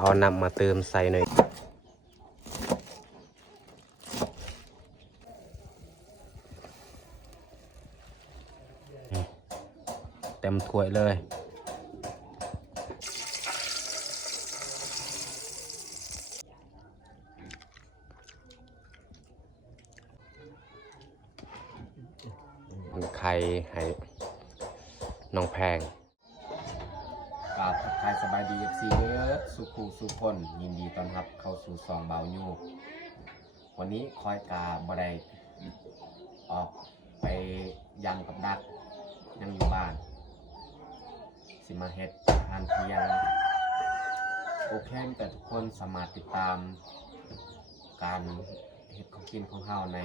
เอานำมาเติมใส่หน่อยเต็มถ้วยเลยไข่ให้น้องแพงกราบทักทายสบายดี FC เด้อสุขูสุพลยินดีต้อนรับเข้าสู่ซองเบายูวันนี้คอยกาบ่ได้ออกไปยังกับดักยังอยู่บ้านสิมาเฮ็ดอาหารเที่ยงโอเคแต่ทุกคนสามารถติดตามการเฮ็ดของกินของเฮาใน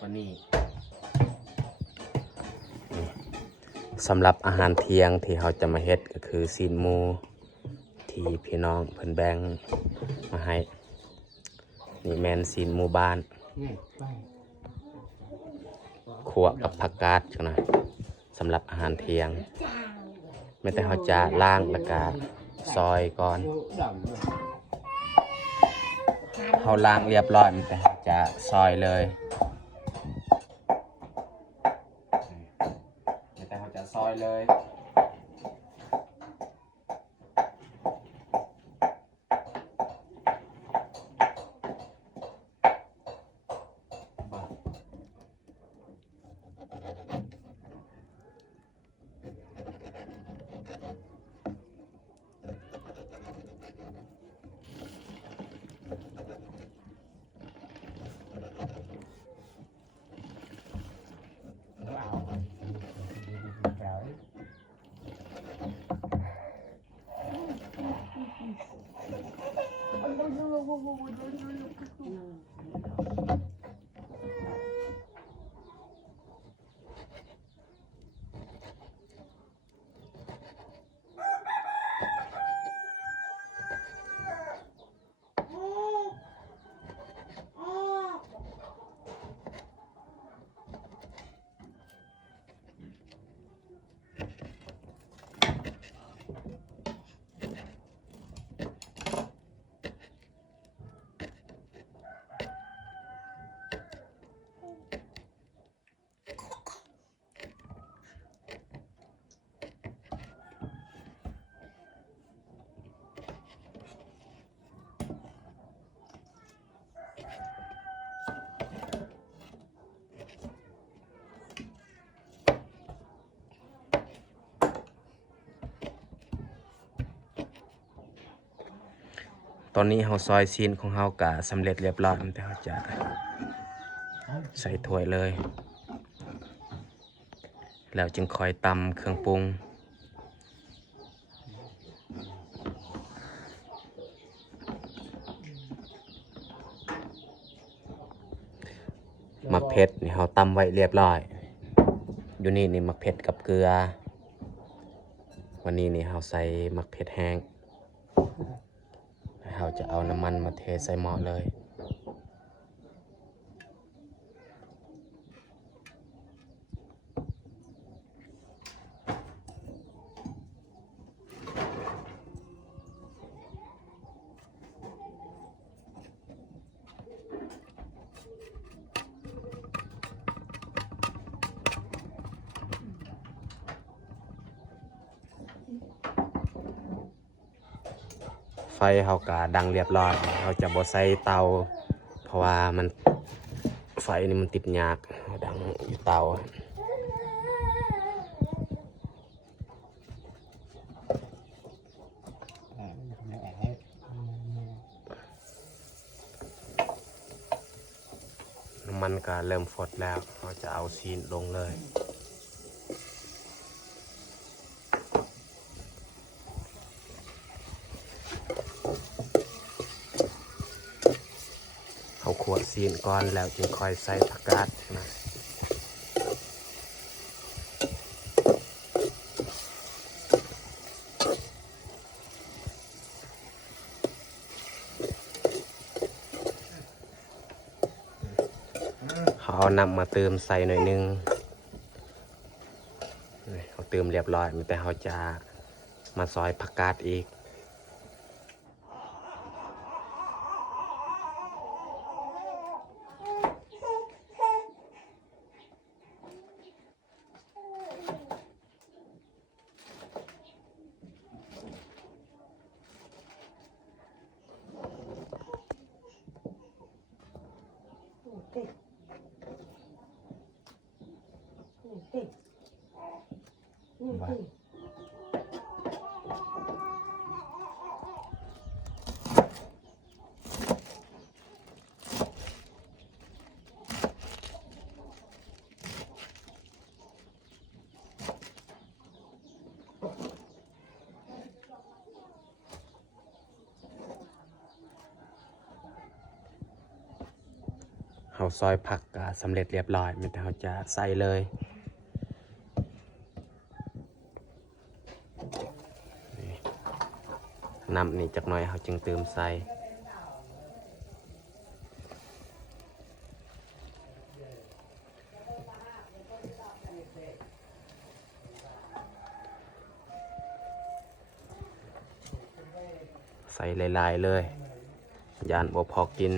วันนี้สำหรับอาหารเที่ยงที่เราจะมาเฮ็ดก็คือซีนหมูที่พี่น้องเพิ่นแบ่งมาให้นี่แม่นซีนหมูบ้านคั่วกับผักกาดจังนะสำหรับอาหารเที่ยงไม่แต่เราจะล้างแล้วก็ซอยก่อนเราล้างเรียบร้อยมันแต่จะซอยเลยซอยเลยตอนนี้เราซอยซีนของเรากะสำเร็จเรียบร้อยแต่เราจะใส่ถ้วยเลยแล้วจึงคอยตำเครื่องปรุงมักเผ็ดนี่เราตำไว้เรียบร้อยอยู่นี่มักเผ็ดกับเกลือวันนี้นี่เราใส่มักเผ็ดแห้งเราจะเอาน้ำมันมาเทใส่หม้อเลยไฟเขากะดังเรียบร้อยเราจะบ่ใส่เตาเพราะว่ามันไฟนี่มันติดยากดังอยู่เตาน้ำมันก็เริ่มฟดแล้วเราจะเอาซีนลงเลยเอาขวดซีนก่อนแล้วจึงค่อยใส่ผักกาดนะเอานำมาเติมใส่หน่อยนึงเขาเติมเรียบร้อยแต่เขาจะมาซอยผักกาดอีก เขาซอยผักก็สำเร็จเรียบร้อยมันเขาจะใส่เลยน้ำนี่จักหน่อยเขาจึงเติมใส่ใส่หลายๆเลยยานบ่พอกิน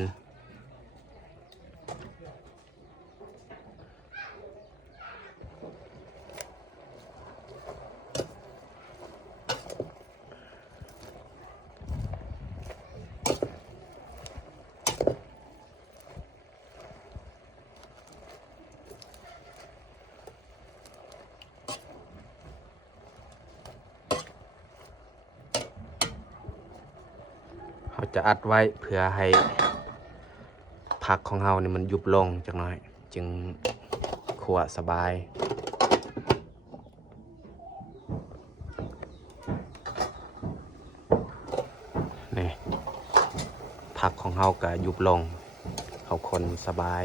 เขาจะอัดไว้เพื่อให้ผักของเรานี่มันยุบลงจักหน่อยจึงคั่วสบายนี่ผักของเราก็ยุบลงเขาคนสบาย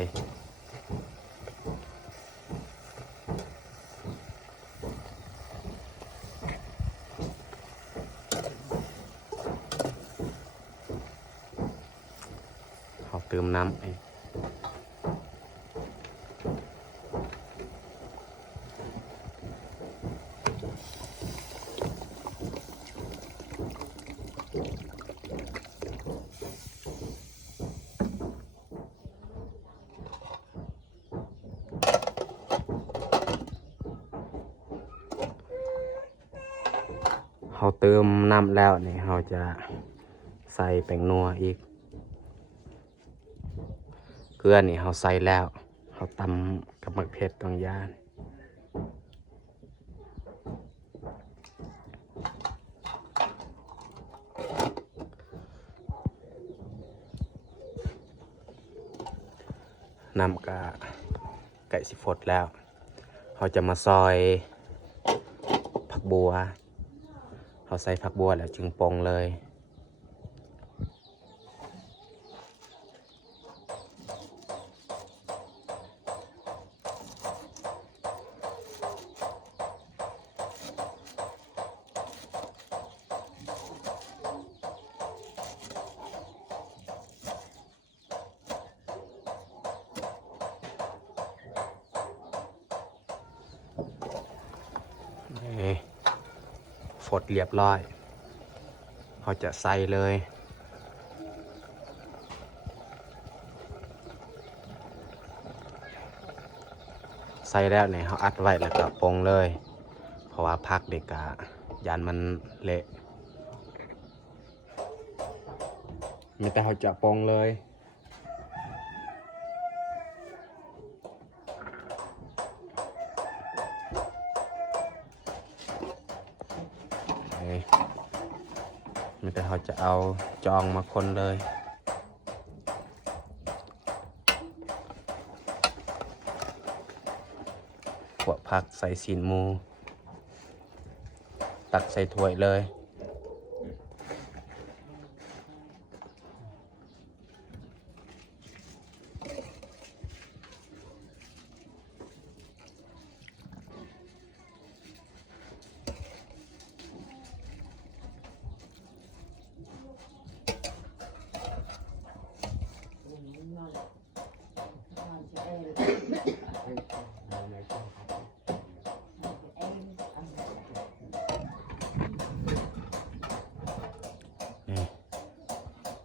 เขาเติมน้ำอีกเขาเติมน้ำแล้วนี่เขาจะใส่แป้งนัวอีกเกลือนี่เขาใส่แล้วเขาตำกับมะเขือตองยานน้ำกะไก่สิฟดแล้วเขาจะมาซอยผักบัวเขาใส่ผักบัวแล้วจึงปรุงเลยฟดเรียบร้อยเขาจะใส่เลยใส่แล้วเนี่ยเขาอัดไว้แล้วก็ปรุงเลยเพราะว่าพักเด็กกะยานมันเละมีแต่เขาจะปรุงเลยมีแต่เขาจะเอาจองมาคนเลยขัวผักใส่ซีนหมูตักใส่ถ้วยเลย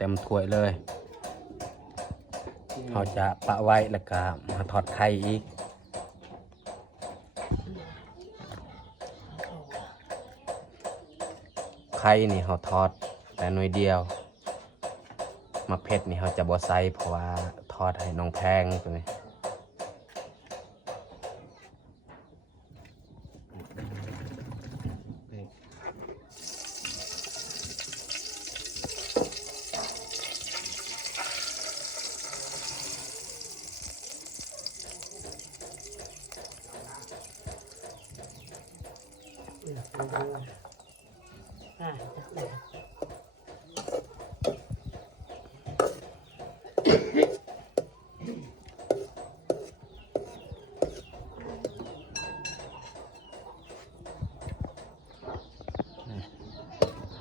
เต็มถ้วยเลยเขาจะปะไว้แล้วก็มาทอดไข่อีกไข่นี่เขาทอดแต่หน่วยเดียวมะเพ็ดนี่เขาจะบ่ใส่เพราะว่าท อดให้น้องแพงตัวนี้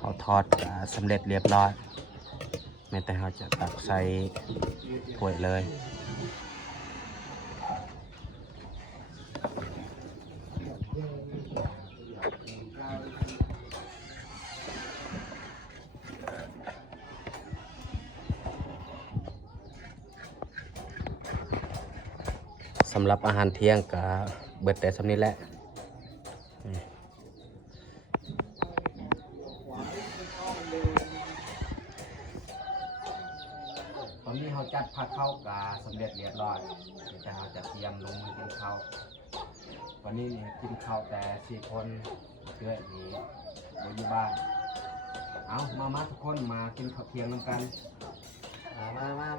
เขาทอดสำเร็จเรียบร้อยแม้แต่เขาจะตักใส่ถ้วยเลยสำหรับอาหารเที่ยงก็เบิดแต่สำนี้แหละตอนนี้เขาจัดผัดข้าวกาสำเร็จเรียบร้อยเดี๋ยวเราจะเตรียมลงมือกินข้าววันนี้นี่กินข้าวแต่4 คนเพื่อนนี้บนบ้านเอามาทุกคนมากินข้าวเที่ยงนำกันมา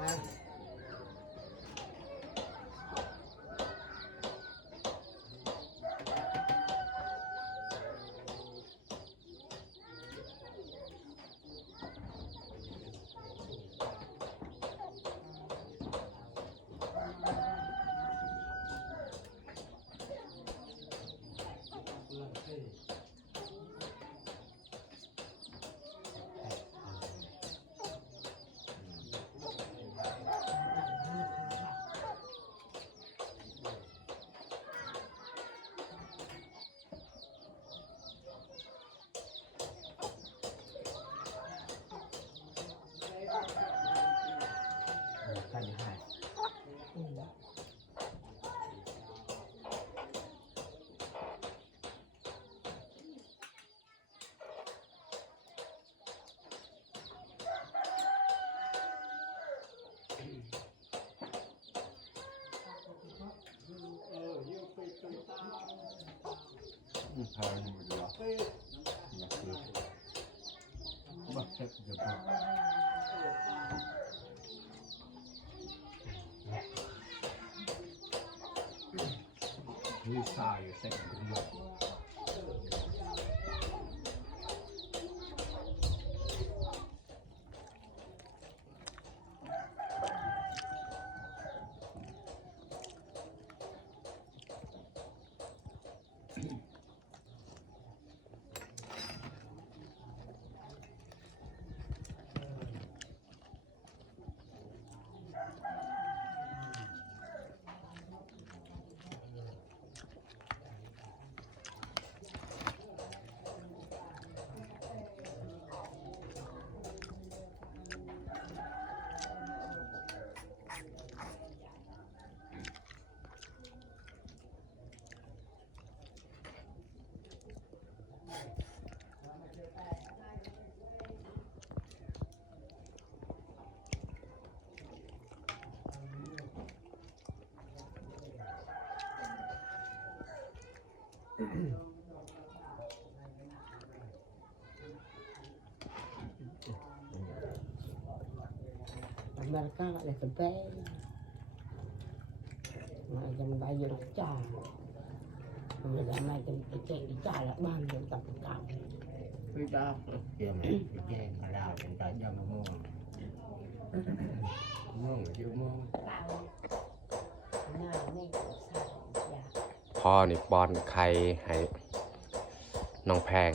Mereka nggak ada sampai, macam baju cah, macam pecah lah bang yang tak pekak. Tidak, dia pecah kalau yang tak jam ngomong, ngomong. พ่อนี่ป้อนไข่ให้น้องแพง